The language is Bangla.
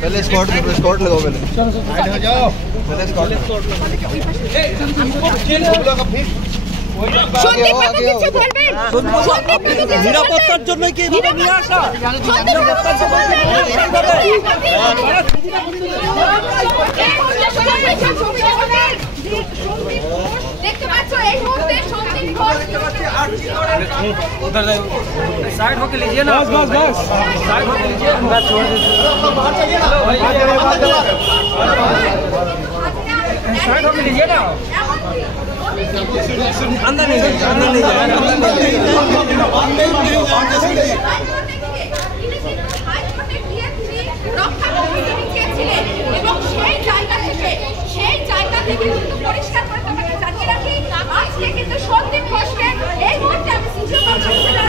पहले स्कॉट लगाओ पहले साइड हो जाओ पहले स्कॉट নিরাপত্তার জন্য কি এভাবে নিয়ে আসা দেখতে পাচ্ছ এই মুহূর্তে সঞ্জীব ঘোষ उधर साइड होके लीजिए ना बस बस बस साइड होके लीजिए मैं छोड़ देता साइड होके लीजिए ना अंदर नहीं जाए अंदर नहीं जाए এবং সেই জায়গা থেকে পরিষ্কার করে তোমাকে জানিয়ে রাখি